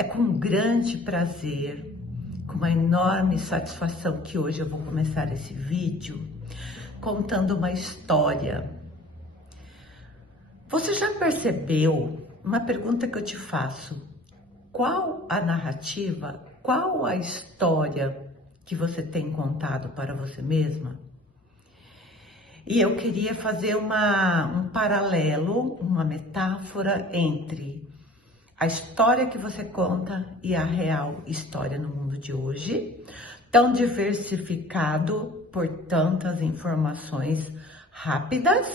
É com grande prazer, com uma enorme satisfação que hoje eu vou começar esse vídeo contando uma história. Você já percebeu, uma pergunta que eu te faço, qual a narrativa, qual a história que você tem contado para você mesma? E eu queria fazer um paralelo, uma metáfora entre a história que você conta e a real história no mundo de hoje, tão diversificado por tantas informações rápidas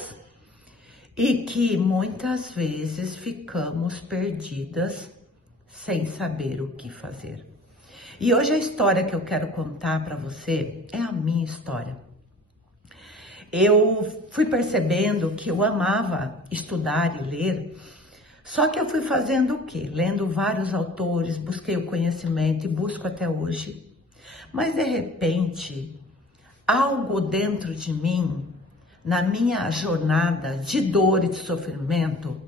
e que muitas vezes ficamos perdidas sem saber o que fazer. E hoje a história que eu quero contar para você é a minha história. Eu fui percebendo que eu amava estudar e ler, só que eu fui fazendo o quê? Lendo vários autores, busquei o conhecimento e busco até hoje. Mas de repente, algo dentro de mim, na minha jornada de dor e de sofrimento,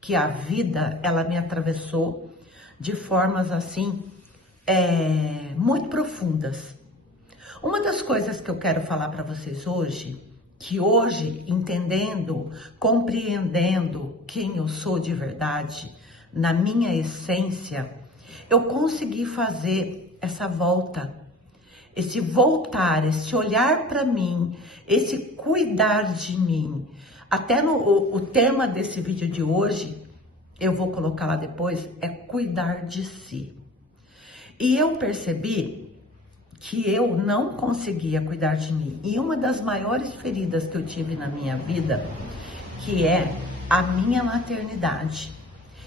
que a vida ela me atravessou de formas assim, muito profundas. Uma das coisas que eu quero falar para vocês hoje, que hoje, entendendo, compreendendo quem eu sou de verdade, na minha essência, eu consegui fazer essa volta, esse voltar, esse olhar para mim, esse cuidar de mim. Até o tema desse vídeo de hoje, eu vou colocar lá depois, é cuidar de si. E eu percebi que eu não conseguia cuidar de mim. E uma das maiores feridas que eu tive na minha vida, que é a minha maternidade.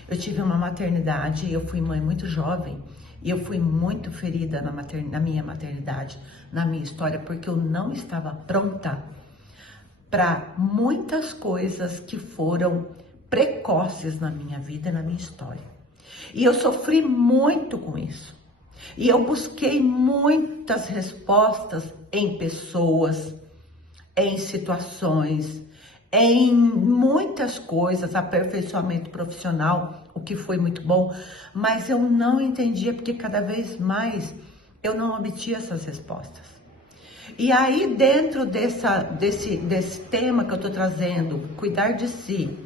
Eu tive uma maternidade, eu fui mãe muito jovem, e eu fui muito ferida na minha maternidade, na minha história, porque eu não estava pronta para muitas coisas que foram precoces na minha vida e na minha história. E eu sofri muito com isso. E eu busquei muitas respostas em pessoas, em situações, em muitas coisas, aperfeiçoamento profissional, o que foi muito bom, mas eu não entendia porque cada vez mais eu não obtia essas respostas. E aí dentro desse tema que eu estou trazendo, cuidar de si,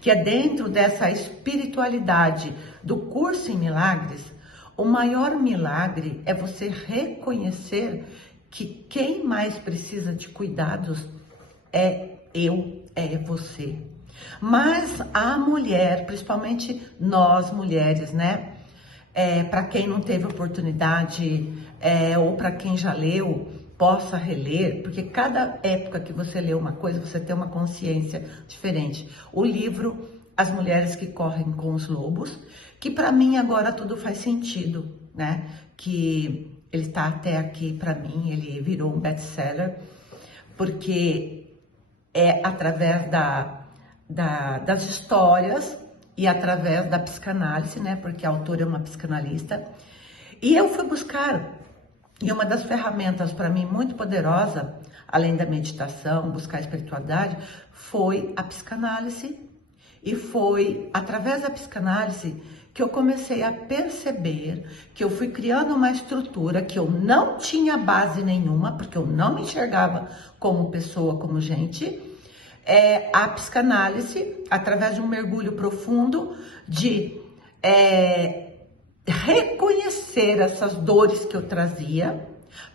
que é dentro dessa espiritualidade do curso em milagres, o maior milagre é você reconhecer que quem mais precisa de cuidados é você. Mas a mulher, principalmente nós mulheres, né? Para quem não teve oportunidade ou para quem já leu, possa reler, porque cada época que você lê uma coisa, você tem uma consciência diferente. O livro As Mulheres que Correm com os Lobos, que para mim agora tudo faz sentido, né? Que ele está até aqui para mim, ele virou um best-seller, porque é através das histórias e através da psicanálise, né? Porque a autora é uma psicanalista. E eu fui buscar, e uma das ferramentas para mim muito poderosa, além da meditação, buscar a espiritualidade, foi a psicanálise. E foi através da psicanálise que eu comecei a perceber que eu fui criando uma estrutura que eu não tinha base nenhuma, porque eu não me enxergava como pessoa, como gente. A psicanálise, através de um mergulho profundo, de reconhecer essas dores que eu trazia,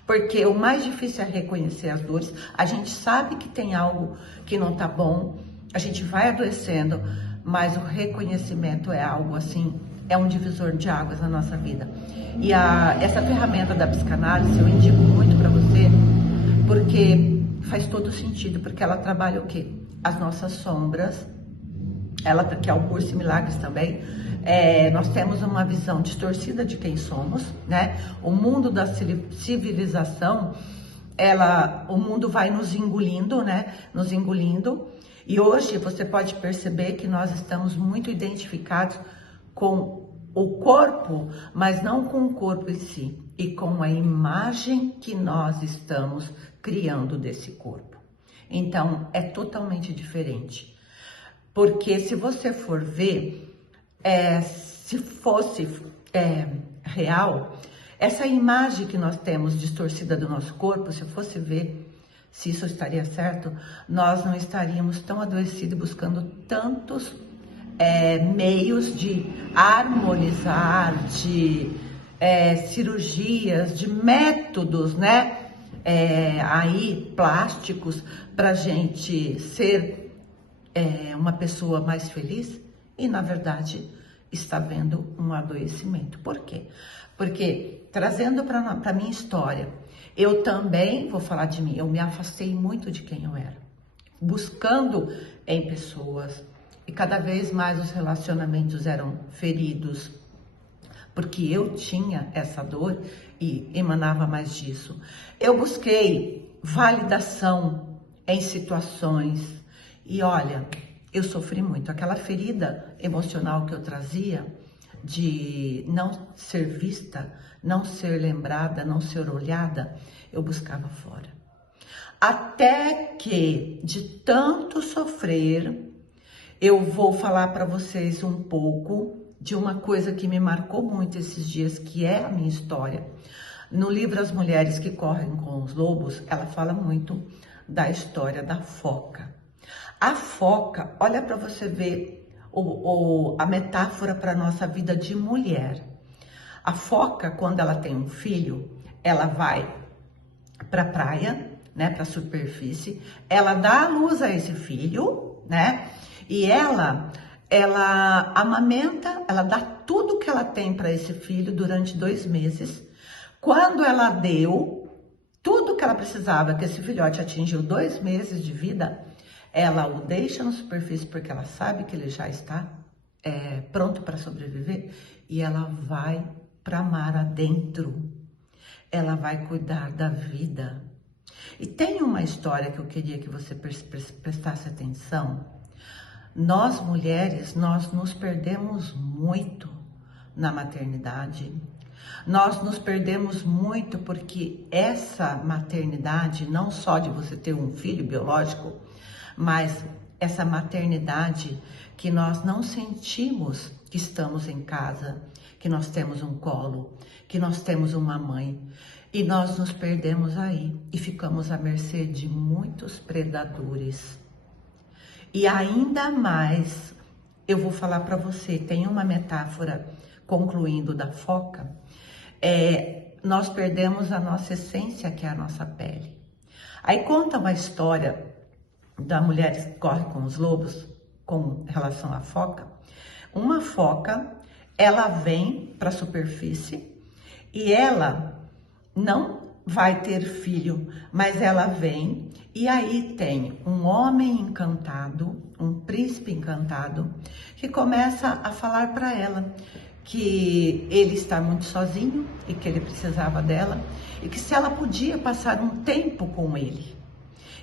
porque o mais difícil é reconhecer as dores. A gente sabe que tem algo que não tá bom, a gente vai adoecendo, mas o reconhecimento é algo assim, é um divisor de águas na nossa vida. E essa ferramenta da psicanálise eu indico muito para você, porque faz todo sentido, porque ela trabalha o quê? As nossas sombras, ela que é o curso em milagres também. Nós temos uma visão distorcida de quem somos, né? O mundo da civilização, o mundo vai nos engolindo, né? Nos engolindo. E hoje você pode perceber que nós estamos muito identificados com o corpo, mas não com o corpo em si, e com a imagem que nós estamos criando desse corpo. Então, é totalmente diferente. Porque se você for ver, se fosse real, essa imagem que nós temos distorcida do nosso corpo, se eu fosse ver se isso estaria certo, nós não estaríamos tão adoecidos buscando tantos meios de harmonizar, de cirurgias, de métodos, né? Aí plásticos para gente ser uma pessoa mais feliz e na verdade está vendo um adoecimento. Por quê? Porque trazendo para a minha história, eu também vou falar de mim, eu me afastei muito de quem eu era, buscando em pessoas e cada vez mais os relacionamentos eram feridos, porque eu tinha essa dor e emanava mais disso. Eu busquei validação em situações e olha, eu sofri muito. Aquela ferida emocional que eu trazia de não ser vista, não ser lembrada, não ser olhada, eu buscava fora. Até que, de tanto sofrer, eu vou falar para vocês um pouco de uma coisa que me marcou muito esses dias, que é a minha história. No livro As Mulheres que Correm com os Lobos, ela fala muito da história da foca. A foca, olha para você ver a metáfora para a nossa vida de mulher. A foca, quando ela tem um filho, ela vai para a praia, né, para a superfície, ela dá à luz a esse filho, né, e ela amamenta, ela dá tudo que ela tem para esse filho durante 2 meses. Quando ela deu tudo que ela precisava, que esse filhote atingiu 2 meses de vida, ela o deixa na superfície porque ela sabe que ele já está pronto para sobreviver e ela vai para mar adentro. Ela vai cuidar da vida. E tem uma história que eu queria que você prestasse atenção. Nós mulheres, nós nos perdemos muito na maternidade. Nós nos perdemos muito porque essa maternidade, não só de você ter um filho biológico, mas essa maternidade que nós não sentimos que estamos em casa, que nós temos um colo, que nós temos uma mãe. E nós nos perdemos aí e ficamos à mercê de muitos predadores. E ainda mais, eu vou falar para você, tem uma metáfora, concluindo, da foca, nós perdemos a nossa essência, que é a nossa pele. Aí conta uma história da mulher que corre com os lobos, com relação à foca. Uma foca, ela vem para a superfície e ela não vai ter filho, mas ela vem e aí tem um homem encantado, um príncipe encantado, que começa a falar para ela que ele está muito sozinho e que ele precisava dela e que se ela podia passar um tempo com ele.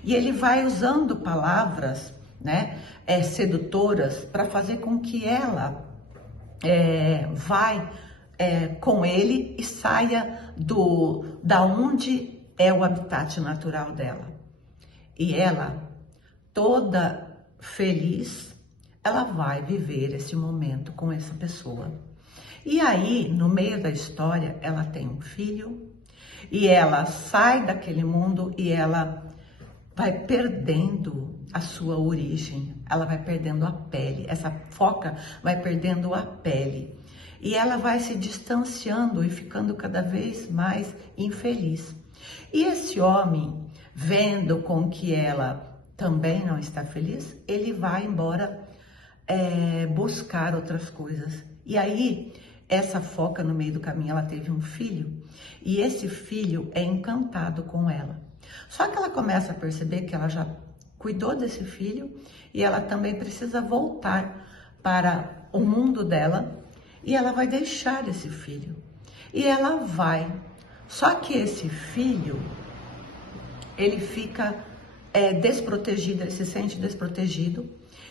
E ele vai usando palavras, né, sedutoras para fazer com que ela vai com ele e saia da onde é o habitat natural dela. E ela, toda feliz, ela vai viver esse momento com essa pessoa. E aí, no meio da história, ela tem um filho e ela sai daquele mundo e ela vai perdendo a sua origem, ela vai perdendo a pele, essa foca vai perdendo a pele. E ela vai se distanciando e ficando cada vez mais infeliz. E esse homem, vendo com que ela também não está feliz, ele vai embora buscar outras coisas. E aí, essa foca no meio do caminho, ela teve um filho. E esse filho é encantado com ela. Só que ela começa a perceber que ela já cuidou desse filho e ela também precisa voltar para o mundo dela. E ela vai deixar esse filho. E ela vai. Só que esse filho, ele fica desprotegido, ele se sente desprotegido.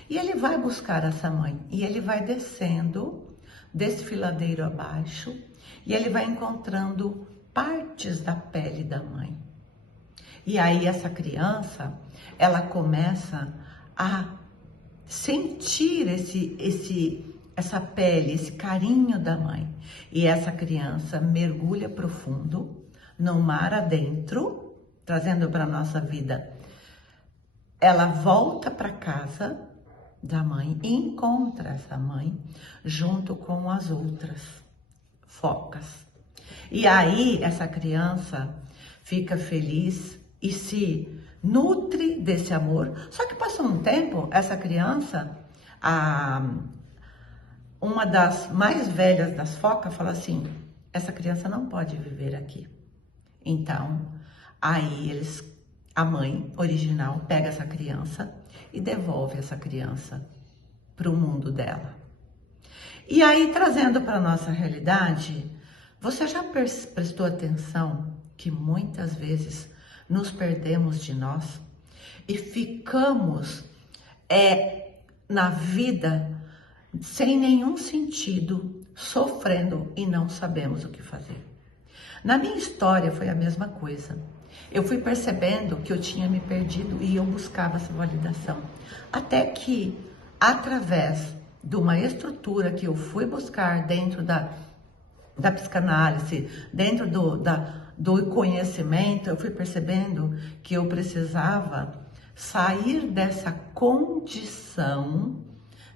E ele vai buscar essa mãe. E ele vai descendo, desfiladeiro abaixo. E ele vai encontrando partes da pele da mãe. E aí essa criança, ela começa a sentir essa pele, esse carinho da mãe. E essa criança mergulha profundo no mar adentro, trazendo para a nossa vida. Ela volta para casa da mãe e encontra essa mãe junto com as outras focas. E aí essa criança fica feliz e se nutre desse amor. Só que passou um tempo, essa criança, uma das mais velhas das focas, fala assim: essa criança não pode viver aqui. Então, aí a mãe original pega essa criança e devolve essa criança para o mundo dela. E aí, trazendo para a nossa realidade, você já prestou atenção que muitas vezes nos perdemos de nós e ficamos na vida sem nenhum sentido, sofrendo e não sabemos o que fazer? Na minha história foi a mesma coisa. Eu fui percebendo que eu tinha me perdido e eu buscava essa validação. Até que, através de uma estrutura que eu fui buscar dentro da psicanálise, dentro do conhecimento, eu fui percebendo que eu precisava sair dessa condição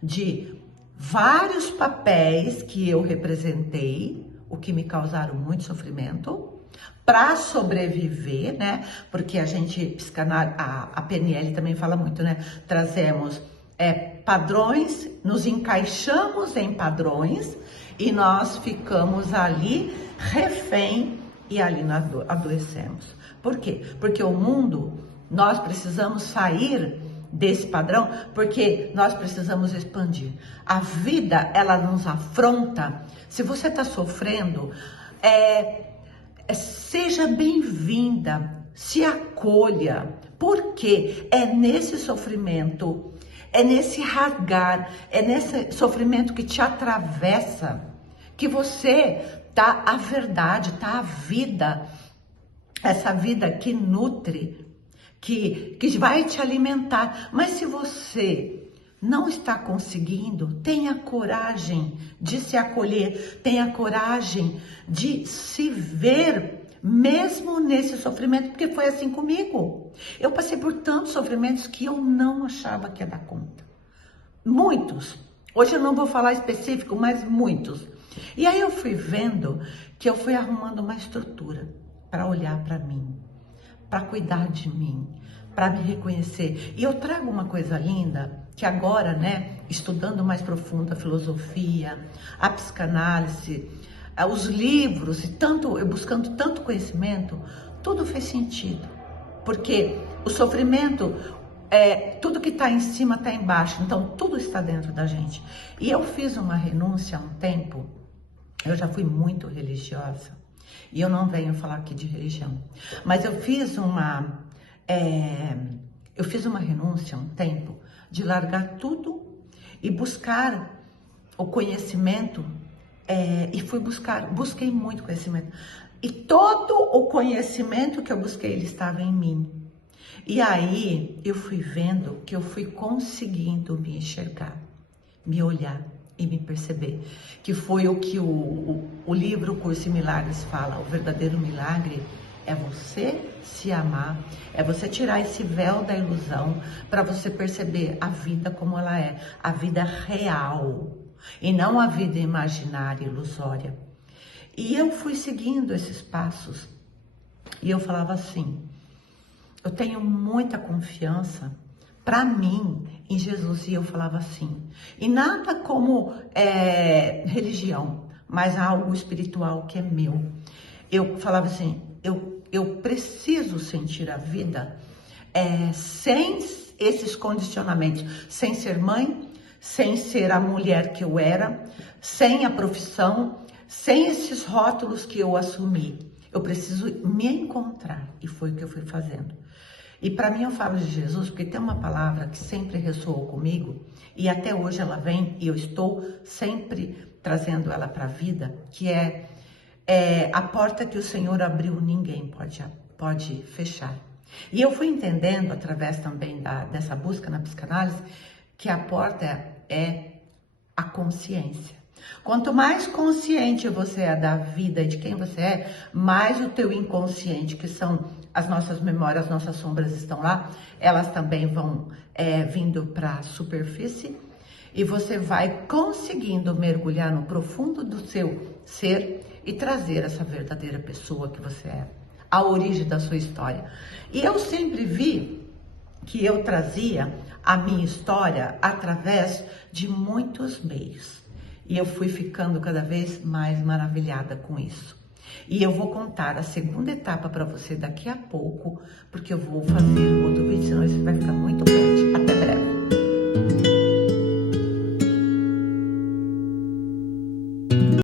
de vários papéis que eu representei, o que me causaram muito sofrimento, para sobreviver, né? Porque a gente, a PNL também fala muito, né? Trazemos padrões, nos encaixamos em padrões e nós ficamos ali refém e ali nós adoecemos. Por quê? Porque o mundo, nós precisamos sair desse padrão, porque nós precisamos expandir. A vida, ela nos afronta. Se você está sofrendo, seja bem-vinda, se acolha, porque é nesse sofrimento, é nesse rasgar, é nesse sofrimento que te atravessa, que você tá a verdade, tá a vida, essa vida que nutre, que vai te alimentar. Mas se você não está conseguindo, tenha coragem de se acolher, tenha coragem de se ver mesmo nesse sofrimento, porque foi assim comigo. Eu passei por tantos sofrimentos que eu não achava que ia dar conta. Muitos. Hoje eu não vou falar específico, mas muitos. E aí eu fui vendo que eu fui arrumando uma estrutura para olhar para mim, para cuidar de mim, para me reconhecer. E eu trago uma coisa linda, que agora, né, estudando mais profundo a filosofia, a psicanálise, os livros, e eu buscando tanto conhecimento, tudo fez sentido. Porque o sofrimento, tudo que está em cima está embaixo, então tudo está dentro da gente. E eu fiz uma renúncia há um tempo, eu já fui muito religiosa, e eu não venho falar aqui de religião, mas eu fiz uma renúncia há um tempo de largar tudo e buscar o conhecimento, e busquei muito conhecimento. E todo o conhecimento que eu busquei, ele estava em mim. E aí eu fui vendo que eu fui conseguindo me enxergar, me olhar e me perceber. Que foi o que o livro Curso em Milagres fala. O verdadeiro milagre é você se amar, é você tirar esse véu da ilusão para você perceber a vida como ela é, a vida real e não a vida imaginária, ilusória. E eu fui seguindo esses passos e eu falava assim: eu tenho muita confiança para mim em Jesus. E eu falava assim, e nada como religião, mas algo espiritual que é meu. Eu falava assim, eu preciso sentir a vida sem esses condicionamentos, sem ser mãe, sem ser a mulher que eu era, sem a profissão, sem esses rótulos que eu assumi. Eu preciso me encontrar, e foi o que eu fui fazendo. E para mim eu falo de Jesus porque tem uma palavra que sempre ressoou comigo, e até hoje ela vem, e eu estou sempre trazendo ela para a vida, que é a porta que o Senhor abriu, ninguém pode fechar. E eu fui entendendo, através também dessa busca na psicanálise, que a porta é A consciência. Quanto mais consciente você é da vida e de quem você é, mais o teu inconsciente, que são as nossas memórias, as nossas sombras estão lá, elas também vão vindo para a superfície e você vai conseguindo mergulhar no profundo do seu ser e trazer essa verdadeira pessoa que você é, a origem da sua história. E eu sempre vi que eu trazia a minha história através de muitos meios. E eu fui ficando cada vez mais maravilhada com isso. E eu vou contar a segunda etapa para você daqui a pouco, porque eu vou fazer outro vídeo, senão isso vai ficar muito grande. Até breve.